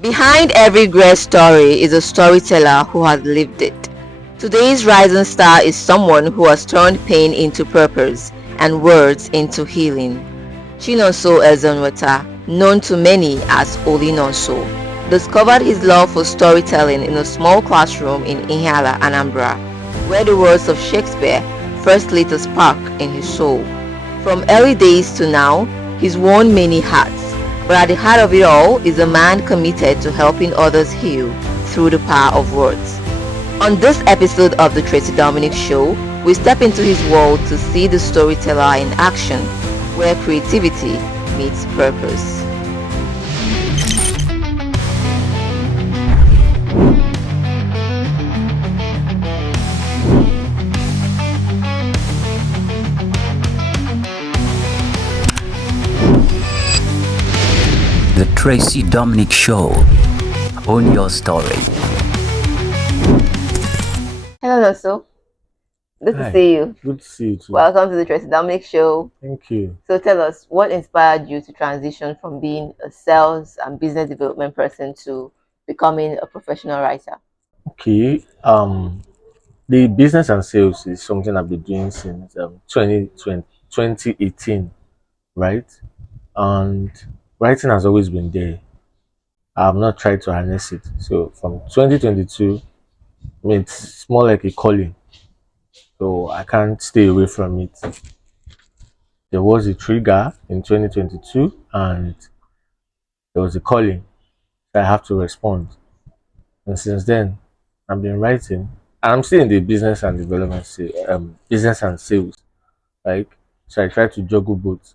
Behind every great story is a storyteller who has lived it. Today's rising star is someone who has turned pain into purpose and words into healing. Chinonso Ezenwata, known to many as Holy Nonso, discovered his love for storytelling in a small classroom in Ihiala, Anambra, where the words of Shakespeare first lit a spark in his soul. From early days to now, he's worn many hats, but at the heart of it all is a man committed to helping others heal through the power of words. On this episode of the Tracy Dominic Show, we step into his world to see the storyteller in action, where creativity meets purpose. The Tracy Dominic Show. Own your story. Hello, Nonso. Good Hi. to see you. Good to see you too. Welcome to the Tracy Dominic Show. Thank you. So tell us, what inspired you to transition from being a sales and business development person to becoming a professional writer? Okay. The business and sales is something I've been doing since 2018, right? And writing has always been there. I've not tried to harness it. So from 2022, I mean, it's more like a calling. So I can't stay away from it. There was a trigger in 2022, and there was a calling that I have to respond. And since then, I've been writing. And I'm still in the business and development, business and sales, right? So I try to juggle both,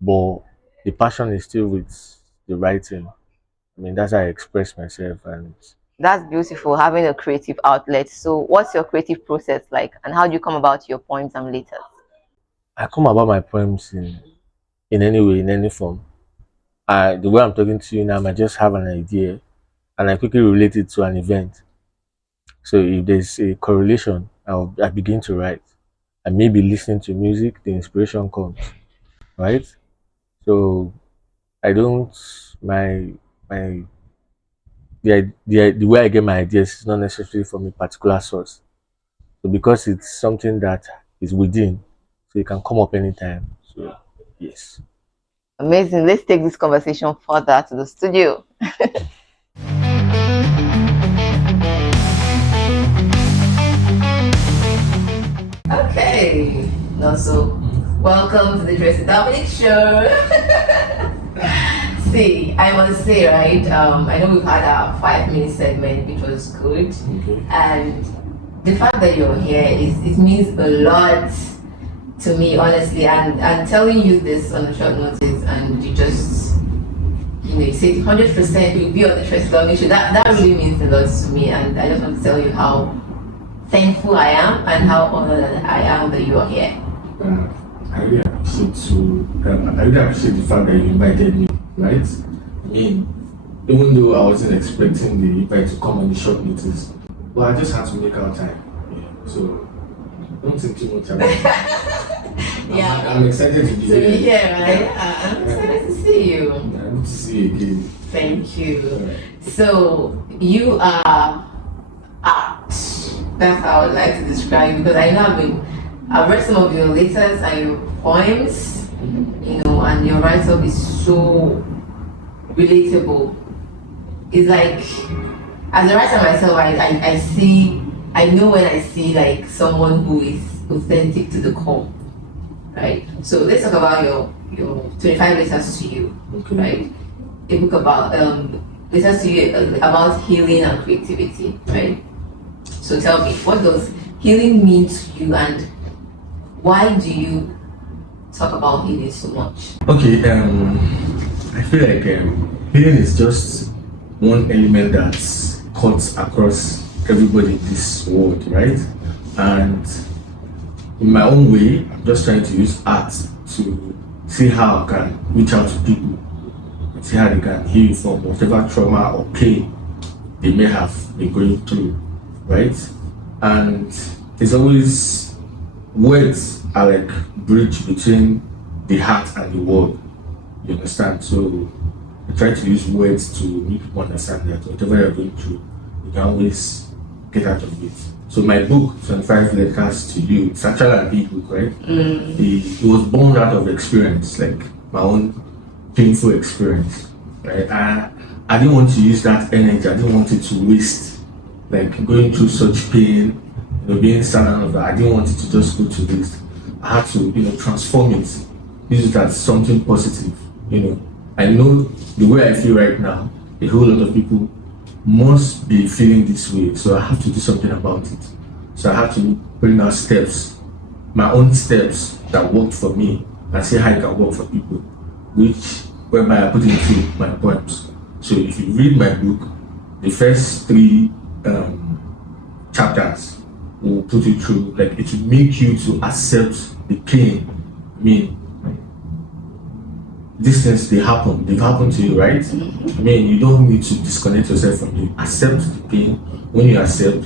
but the passion is still with the writing. I mean, that's how I express myself, and That's beautiful, having a creative outlet. So what's your creative process like, and how do you come about your poems and letters? I come about my poems in any way, in any form. The way I'm talking to you now, I might just have an idea, and I quickly relate it to an event. So if there's a correlation, I begin to write. I may be listening to music, the inspiration comes, right? So I don't my the way I get my ideas is not necessarily from a particular source. So because it's something that is within, so it can come up anytime. So yes. Amazing. Let's take this conversation further to the studio. Okay. Nonso, welcome to the Tracy Dominic Show. See, I must say, right? I know we've had our 5-minute segment, which was good, Okay. and the fact that you're here it means a lot to me, honestly. And telling you this on a short notice, and you just, you say 100% you'll be on the Tracy Dominic Show. That really means a lot to me, and I just want to tell you how thankful I am and how honored I am that you are here. I really appreciate the fact that you invited me, right? I mean, even though I wasn't expecting the invite to come on the short notice, but I just had to make our time. Yeah. So don't think too much about it. Yeah. I'm excited to be So here. you're here, right? I'm excited to see you. Yeah, good to see you again. Thank you. Alright. So you are art. That's how I would like to describe you, because I know I've read some of your letters and your poems, and your write-up is so relatable. It's like, as a writer myself, I know when I see like someone who is authentic to the core, right? So let's talk about your 25 letters to you, Okay. right? A book about letters to you about healing and creativity, right? So tell me, what does healing mean to you, and why do you talk about healing so much? Okay, I feel like healing is just one element that cuts across everybody in this world, right? And in my own way, I'm just trying to use art to see how I can reach out to people and see how they can heal from whatever trauma or pain they may have been going through, right? And there's always words are like bridge between the heart and the world. You understand? So I try to use words to make people understand that whatever you're going through, you can always get out of it. So my book, 25 Letters to You, it's actually an e-book, right? It was born out of experience, like my own painful experience, right? I didn't want to use that energy. I didn't want it to waste, like going through such pain, being sad and all that. I didn't want it to just go to waste. I had to, transform it, use it as something positive. I know the way I feel right now, a whole lot of people must be feeling this way, so I have to do something about it. So I have to bring out steps, my own steps that worked for me, and see how it can work for people, whereby I put into my poems. So if you read my book, the first 3 chapters will put you through, like it will make you to accept the pain. I mean, these things, they've happened to you, right? I mean, you don't need to disconnect yourself from it. Accept the pain. When you accept,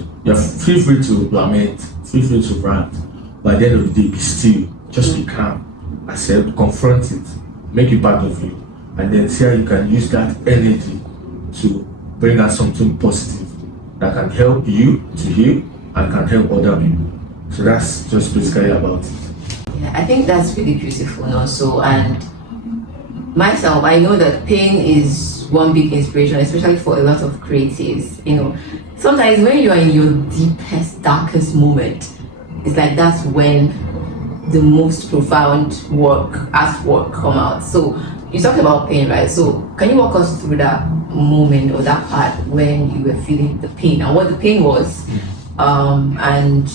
feel free to lament, feel free to rant, but at the end of the day, be still, just be calm, accept, confront it, make it part of you, and then see how you can use that energy to bring out something positive that can help you to heal and can help other people. So that's just basically about it. Yeah, I think that's really beautiful also. And myself, I know that pain is one big inspiration, especially for a lot of creatives. Sometimes when you are in your deepest, darkest moment, it's like that's when the most profound work come out. So you talk about pain, right? So can you walk us through that moment or that part when you were feeling the pain and what the pain was, and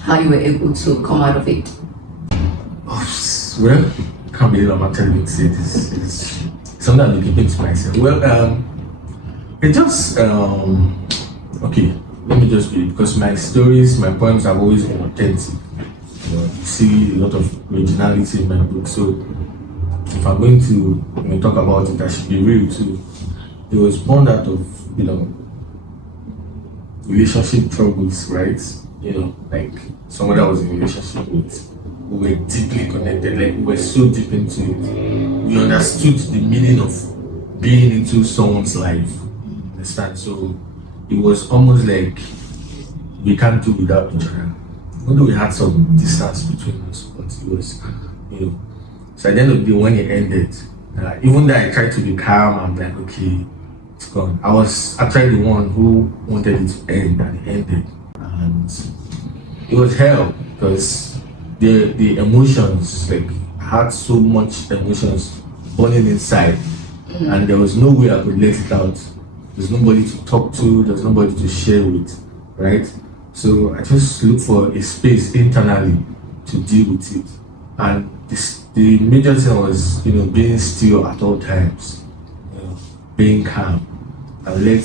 how you were able to come out of it? Well, can't believe I'm actually going to say this. It's something I'm keeping to myself. Well, it just okay. Let me just be, because my stories, my poems have always been authentic. You see a lot of originality in my book. So if I'm going to talk about it, I should be real too. It was born out of relationship troubles, right? Like someone that was in a relationship with. We were deeply connected, like we were so deep into it. We understood the meaning of being into someone's life. Understand? So it was almost like we can't do without each other. Although we had some distance between us, but it was, So at the end of the day, when it ended, even though I tried to be calm, I'm like, okay, it's gone. I was actually the one who wanted it to end, and it ended. And it was hell, because the emotions, like I had so much emotions burning inside, and there was no way I could let it out. There's nobody to talk to, there's nobody to share with, right? So I just looked for a space internally to deal with it. And the major thing was, being still at all times, being calm, and let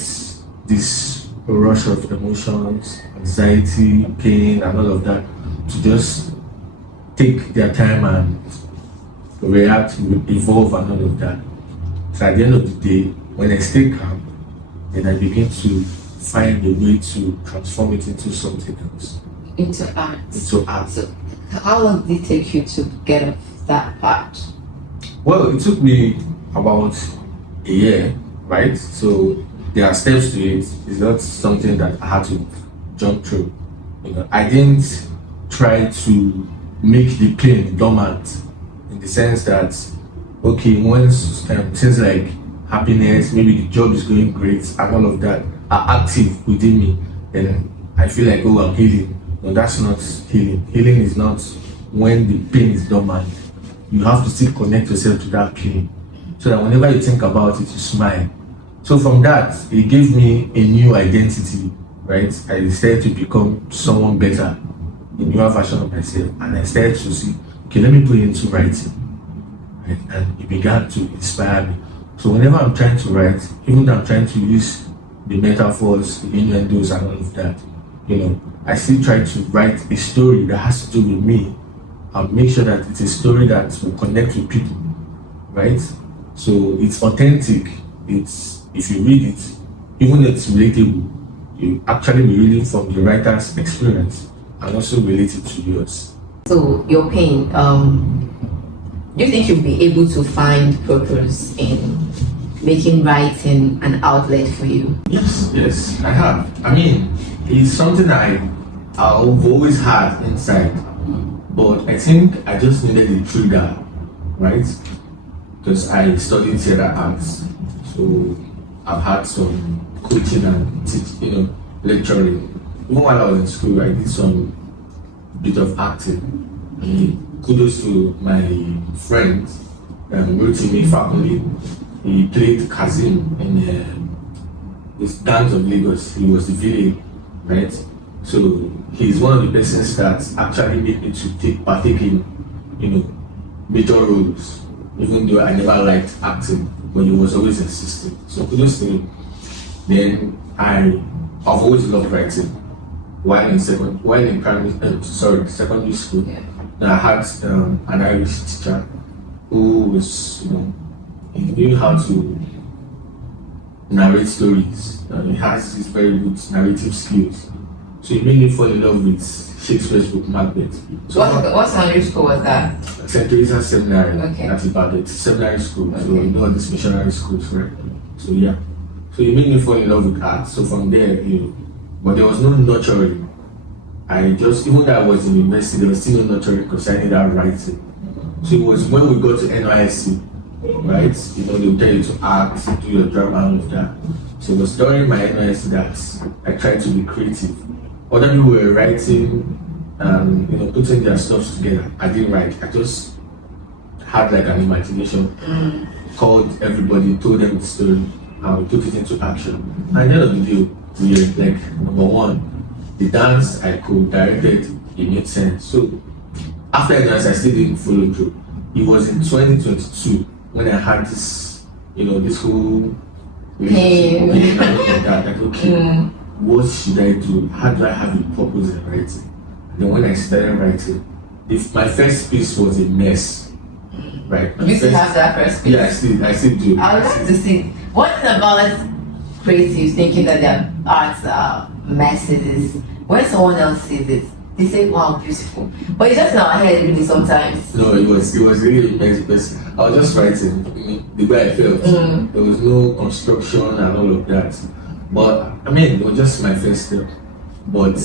this rush of emotions, anxiety, pain, and all of that to just take their time and react, evolve, and all of that. So at the end of the day, when I stay calm, then I begin to find a way to transform it into something else. Into art. Into art. So how long did it take you to get off that part? Well, it took me about a year, right? So there are steps to it. It's not something that I had to jump through. I didn't try to make the pain dormant, in the sense that, okay, once things like happiness, maybe the job is going great, and all of that are active within me, then I feel like, oh, I'm healing. No, that's not healing. Healing is not when the pain is dormant. You have to still connect yourself to that pain, so that whenever you think about it, you smile. So from that, it gave me a new identity, right? I started to become someone better, a newer version of myself, and I started to see, okay, let me put it into writing, right? And it began to inspire me. So whenever I'm trying to write, even though I'm trying to use the metaphors, the innuendos, and all of that, I still try to write a story that has to do with me, and make sure that it's a story that will connect with people, right? So it's authentic. It's, if you read it, even though it's relatable, you actually be reading from the writer's experience and also relate it to yours. So your pain, do you think you'll be able to find purpose in making writing an outlet for you? Yes, I have. I mean, it's something I've always had inside, but I think I just needed a trigger, right? Because I studied theater arts, so I've had some coaching and lecturing. Even while I was in school, I did some bit of acting. I mean, kudos to my friend, Rotimi Fakoli. He played Kazim in this Dance of Lagos. He was the villain, right? So he's one of the persons that actually made me to partake in, major roles. Even though I never liked acting, but he was always insisting. So kudos to him. Then I've always loved writing. While in secondary school, I had an Irish teacher who was, he knew how to narrate stories. He has these very good narrative skills. So he made me fall in love with Shakespeare's book Macbeth. So what secondary school was that? St. Teresa's Seminary Okay. at Ibadan, seminary school. Okay. So this missionary schools, right? So yeah. So he made me fall in love with art. So from there, but there was no nurturing. I just, even though I was in university, there was still no nurturing because I needed that writing. So it was when we got to NYSC, right? They would tell you to act, do your drama, all of that. So it was during my NYSC that I tried to be creative. Other people were writing, putting their stuff together. I didn't write. I just had like an imagination, called everybody, told them the story, and we put it into action. And at the end of the day, we were like, number one, the dance I co-directed, it made sense. So after I danced, I still didn't follow through. It was in 2022 when I had this, this whole relationship and all of that. Like, okay, what should I do? How do I have a purpose in writing? And then when I started writing, if my first piece was a mess, right? You still have that first piece? Yeah, I still do. I would like to see. One thing about creatives thinking that their arts are messes is when someone else sees it, they say, wow, beautiful. But it's just in our head really sometimes. No, it was really amazing because I was just writing the way I felt. There was no construction and all of that. But I mean, it was just my first step. But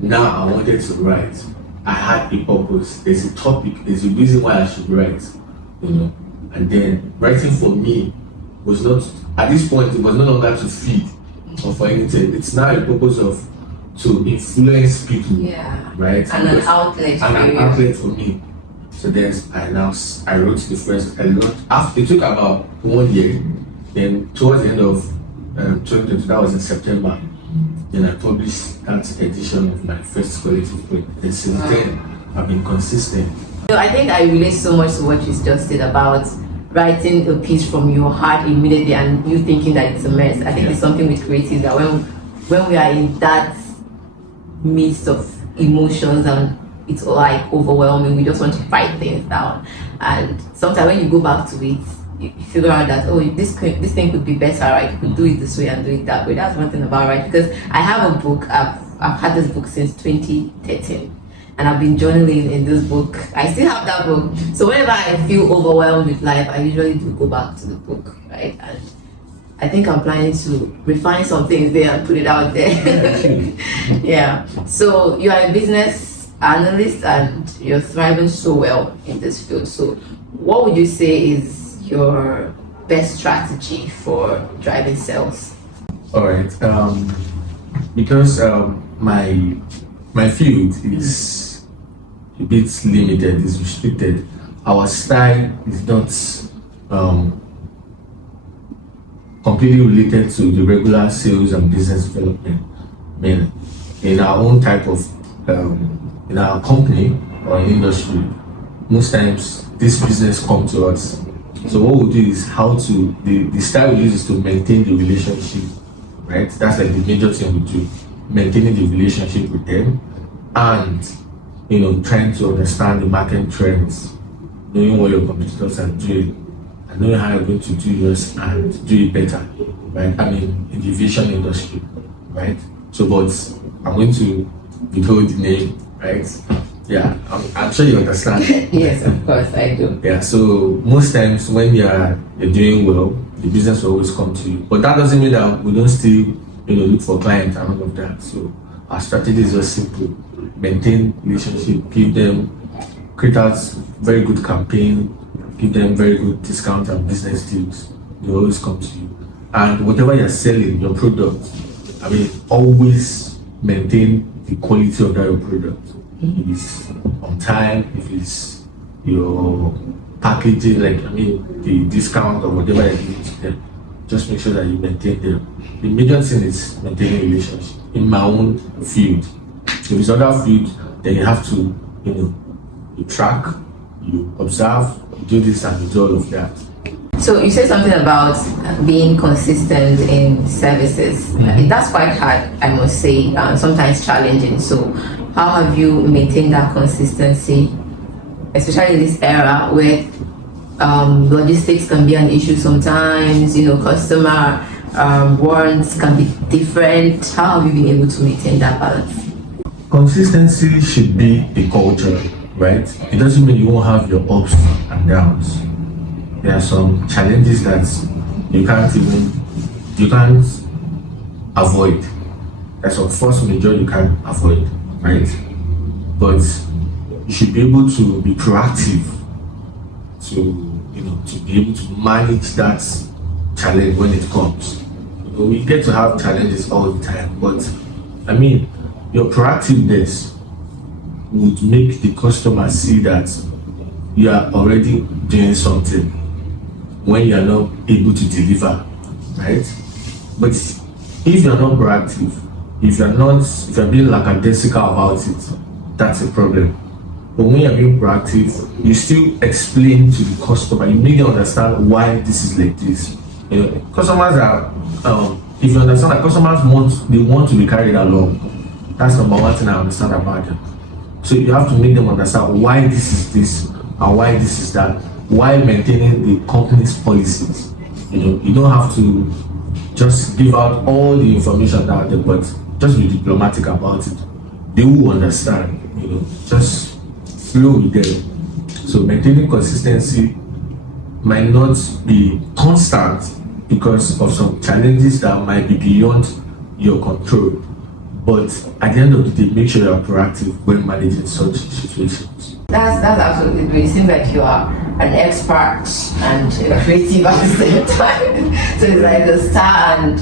now I wanted to write. I had a purpose. There's a topic. There's a reason why I should write. And then writing for me was not, at this point, it was no longer to feed or for anything. It's now a purpose of to influence people. Yeah. Right. And an outlet. And an outlet for me. So then I wrote the first. After it took about 1 year. Then towards the end of 2020, that was in September. Then I published that edition of my first collective poem. And since then, I've been consistent. So I think I relate so much to what you just said about writing a piece from your heart immediately and you thinking that it's a mess. I think it's something with creatives that when we are in that midst of emotions and it's like overwhelming, we just want to fight things down. And sometimes when you go back to it, you figure out that, oh, this thing could be better, right? You could do it this way and do it that way. That's one thing about writing, because I have a book. I've had this book since 2013, and I've been journaling in this book. I still have that book. So whenever I feel overwhelmed with life, I usually do go back to the book, right? And I think I'm planning to refine some things there and put it out there. Yeah. So you are a business analyst and you're thriving so well in this field. So what would you say is your best strategy for driving sales? All right. Because my field is a bit limited, is restricted. Our style is not completely related to the regular sales and business development. I mean, in our own type of in our company or in industry, most times this business comes to us. So what we do is the style we use is to maintain the relationship, right? That's like the major thing we do, maintaining the relationship with them and, trying to understand the market trends, knowing what your competitors are doing and knowing how you're going to do yours and do it better, right? I mean, in the aviation industry, right? So, but I'm going to withhold the name, right? Yeah, I'm sure you understand. Yes, of course, I do. Yeah, so most times when you're doing well, the business will always come to you. But that doesn't mean that we don't still, look for clients and all of that. So our strategy is just simple: maintain relationship, create out very good campaign, give them very good discount and business deals. They will always come to you. And whatever you're selling, your product, always maintain the quality of that your product. If it's on time, if it's your packaging, the discount or whatever you give to them, just make sure that you maintain them. The major thing is maintaining relationship. In my own field, if it's other field, then you have to, you track, you observe, you do this and you do all of that. So you said something about being consistent in services. That's quite hard, I must say, sometimes challenging. So how have you maintained that consistency, especially in this era where logistics can be an issue sometimes, customer wants can be different. How have you been able to maintain that balance? Consistency should be a culture, right? It doesn't mean you won't have your ups and downs. There are some challenges that you can't avoid. There's some force major you can't avoid, right? But you should be able to be proactive to be able to manage that challenge when it comes. We get to have challenges all the time, but your proactiveness would make the customer see that you are already doing something when you are not able to deliver, right? But if you're not proactive, if you're being lackadaisical about it, that's a problem. But when you're being proactive, you still explain to the customer, you make them understand why this is like this. Customers are, if you understand that customers want to be carried along. That's number one thing I understand about them. So you have to make them understand why this is this and why this is that, while maintaining the company's policies. You don't have to just give out all the information out there, but just be diplomatic about it. They will understand, just flow with them. So maintaining consistency might not be constant because of some challenges that might be beyond your control. But at the end of the day, make sure you are proactive when managing such situations. That's absolutely great. It seems like you are an expert and a creative at the same time. So it's like a star and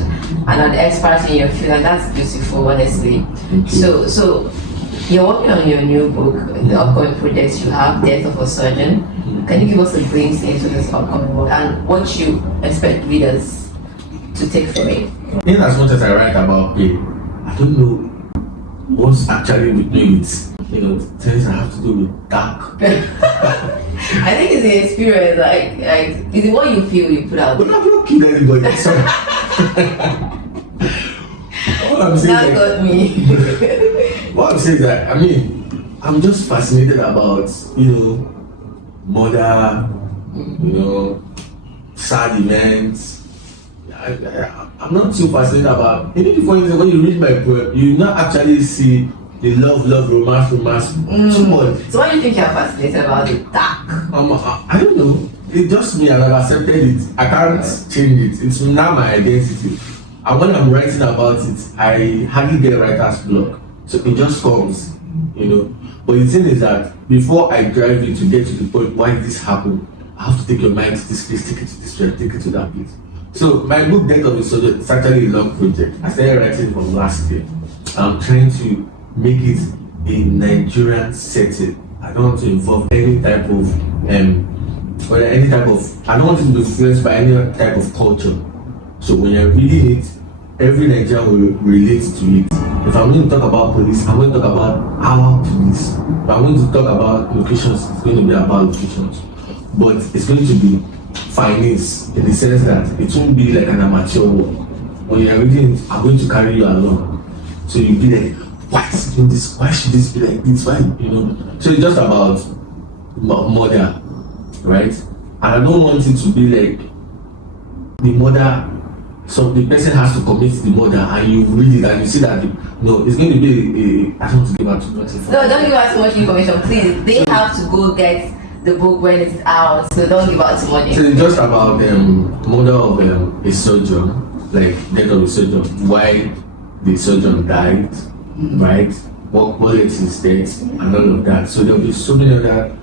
an expert in your field, and that's beautiful, honestly. So you're working on your new book, the upcoming projects you have, Death of a Surgeon. Can you give us a glimpse into this upcoming book and what you expect readers to take from it? In as much as I write about pain, I don't know what's actually with me with things I have to do with dark. I think it's the experience, like it's the one you feel you put out. But I've not killed anybody. So what I'm saying, that got me. What I'm saying is that I'm just fascinated about murder, sad events. I'm not too fascinated about. Even before when you read my poem, you not actually see the love, romance too much. So why do you think you're fascinated about the dark? I don't know. It's just me, and I've accepted it. I can't change it. It's now my identity. And when I'm writing about it, I hardly get writer's block. So it just comes, But the thing is that before I drive you to get to the point why this happened, I have to take your mind to this place, take it to this place, take it to that place. So my book, Death of a Surgeon, is actually a long project. I started writing from last year. I'm trying to make it a Nigerian setting. I don't want to involve any type of I don't want it to be influenced by any type of culture. So when you're reading it, every Nigerian will relate to it. If I'm going to talk about police, I'm going to talk about our police. If I'm going to talk about locations, it's going to be about locations. But it's going to be finance in the sense that it won't be like an amateur work. When you're reading it, I'm going to carry you along. So you'll be like, why is it doing this? Why should this be like this? Why? So it's just about murder, right? And I don't want it to be like the murder. So the person has to commit the murder, and you read it and you see that it's going to be I don't want to give out too much information. No, don't give out too much information, please. They have to go get the book when it's out, so don't give out too much. So it's just about murder of a surgeon, like death of a surgeon, why the surgeon died, right? What led to his death, and all of that. So there'll be so many other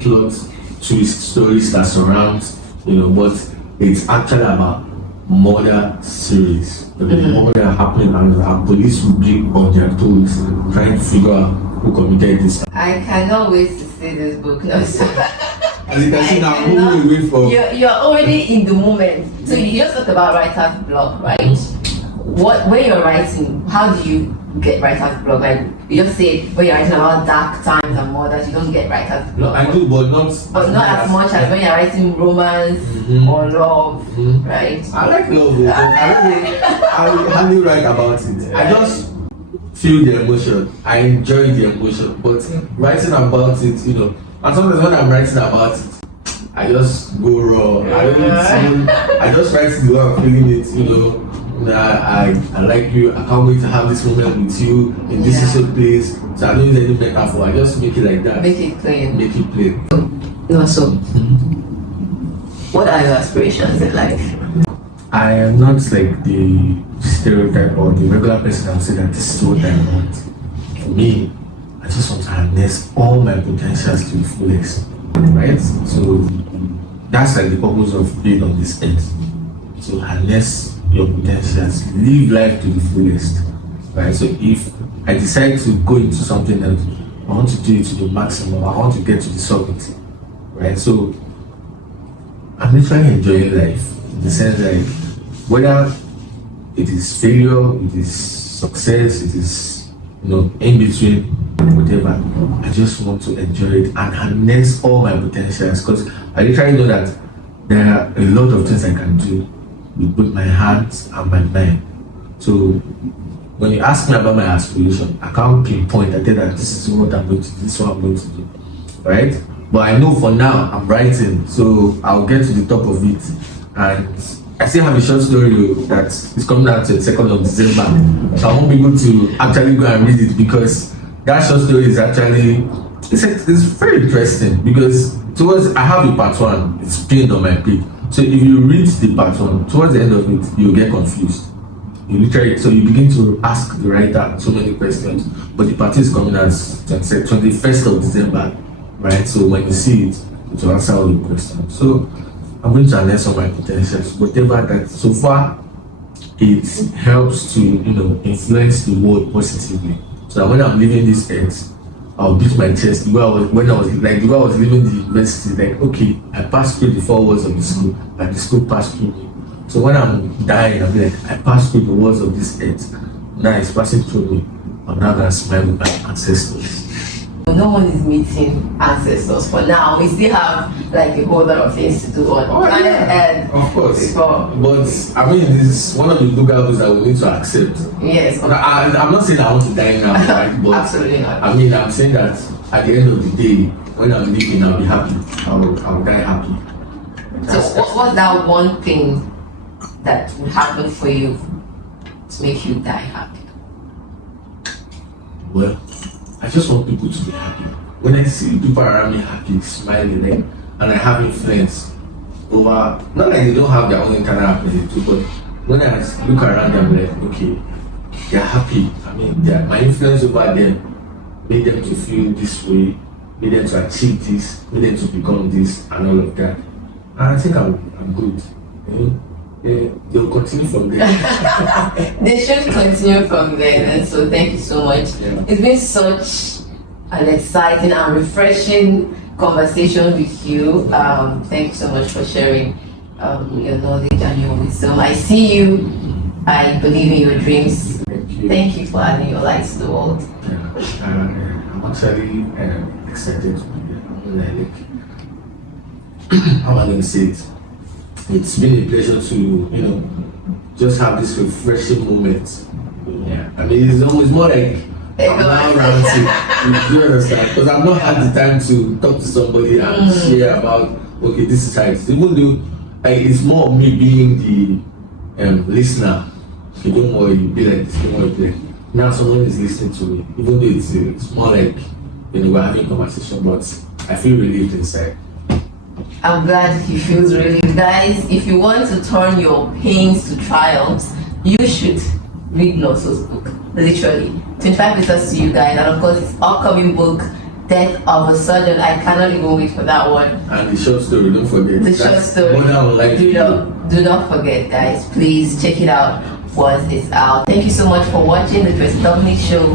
plot twist stories that surround, but it's actually about murder series. There'll be murder happening, and police will be on their toes trying to figure out who committed this. I cannot wait to see this book. No, so As you can see now, I'm moving away from. You're already in the moment. So you just talked about writer's block, right? When you're writing, how do you get writer's block? Like you just said, when you're writing about dark times and murders, you don't get writer's block. I do, but not as much as when you're writing romance or love, right? I like love, but I hardly write about it. I just feel the emotion. I enjoy the emotion, but writing about it, and sometimes when I'm writing about it, I just go raw. I just write it the way I'm feeling it, I like you, I can't wait to have this moment with you in this special place. So I don't use any metaphor, I just make it like that. Make it plain. Make it plain. No, so what are your aspirations in life? I am not like the stereotype or the regular person that will say that this is what I want. For me, I just want to harness all my potentials to the fullest. Right? So that's like the purpose of being on this earth. To harness your potentials, live life to the fullest. Right? So if I decide to go into something else, I want to do it to the maximum, I want to get to the summit. Right? So I'm literally enjoying life in the sense that whether it is failure, it is success, it is in between, whatever, I just want to enjoy it and harness all my potentials, because I literally know that there are a lot of things I can do with both my hands and my mind. So when you ask me about my aspiration, I can't pinpoint. I tell that this is what I'm going to do, this is what I'm going to do, right? But I know for now I'm writing, so I'll get to the top of it. And I still have a short story that is coming out the 2nd of December, so I won't be able to actually go and read it, because that short story is actually it's very interesting, because I have a part 1, it's pinned on my page. So if you read the part 1, towards the end of it, you'll get confused. You begin to ask the writer so many questions, but the part 2 is coming out 21st of December, right? So when you see it, it will answer all the questions. So I'm going to harness all my potentials, whatever that. So far, it helps to influence the world positively. So that when I'm leaving this earth, I'll beat my chest. The way I was leaving the university, like, okay, I passed through the 4 walls of the school, and the school passed through me. So when I'm dying, I'll be like, I passed through the walls of this earth. Now it's passing through me. I'm now gonna smile with my ancestors. No one is meeting ancestors for now. We still have like a whole lot of things to do on planet Earth. Of course. Before. But I mean, it's one of the good habits that we need to accept. Yes. I'm not saying I want to die now, right? But absolutely not. I mean, I'm saying that at the end of the day, when I'm living, I'll be happy. I'll die happy. So what's that one thing that would happen for you to make you die happy? Well, I just want people to be happy. When I see people around me happy, smiling, and I have influence over, not like they don't have their own internal happiness too, but when I look around them, like, okay, they're happy. I mean, my influence over them made them to feel this way, made them to achieve this, made them to become this, and all of that. And I think I'm good. They'll continue from there. They should continue from there. And so thank you so much. Yeah. It's been such an exciting and refreshing conversation with you. Thank you so much for sharing your knowledge and your wisdom. I see you. I believe in your dreams. Thank you for adding your light to the world. Yeah. I'm actually excited to be here. How am I going to say it? It's been a pleasure to, just have this refreshing moment. Yeah. I mean, it's almost more like I'm now ranting. You understand? Because I've not had the time to talk to somebody and share about, okay, this is how it is. Even though it's more of me being the listener. Okay, don't worry, be like this, don't worry, be like. Now someone is listening to me. Even though it's more like, we're having a conversation, but I feel relieved inside. I'm glad he feels relieved. Guys, if you want to turn your pains to triumphs, you should read Nonso's book. Literally. 25 Visitors to You Guys, and of course his upcoming book, Death of a Surgeon. I cannot even wait for that one. And the short story, don't forget. The short story. Do not forget, guys. Please check it out once it's out. Thank you so much for watching the Tracy Dominic Show.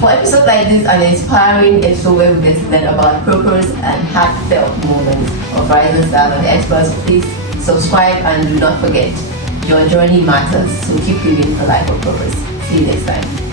For episodes like this, an inspiring episode where we get to learn about purpose and heartfelt moments of rising stars and experts, please subscribe and do not forget, your journey matters. So keep living a life of purpose. See you next time.